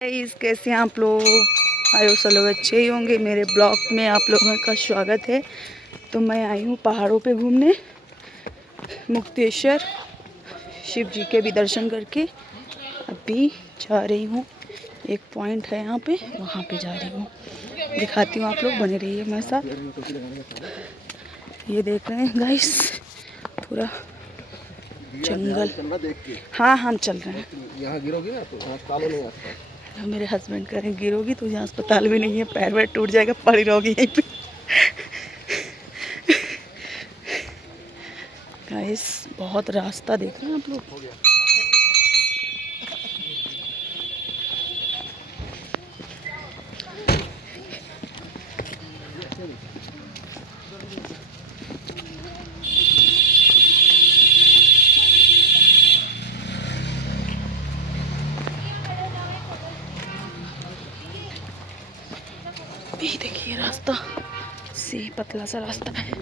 Guys कैसे हैं आप लोग। आयो सब लोग अच्छे ही होंगे। मेरे ब्लॉग में आप लोगों का स्वागत है। तो मैं आई हूँ पहाड़ों पे घूमने। मुक्तेश्वर शिव जी के भी दर्शन करके अभी जा रही हूँ। एक पॉइंट है यहाँ पे, वहाँ पे जा रही हूँ। दिखाती हूँ, आप लोग बने रहिए मेरे साथ। ये देख रहे हैं गाइस, पूरा जंगल। हाँ हम चल रहे हैं। यहाँ गिरोगी ना तो अस्पताल नहीं आता। मेरे हस्बैंड कह रहे हैं गिरोगी तो यहाँ अस्पताल भी नहीं है, पैर वैर टूट जाएगा, पड़ी रहोगी यहीं पे। गाइस बहुत रास्ता देख रहे हैं आप लोग। ये देखिए रास्ता, सी पतला सा रास्ता है।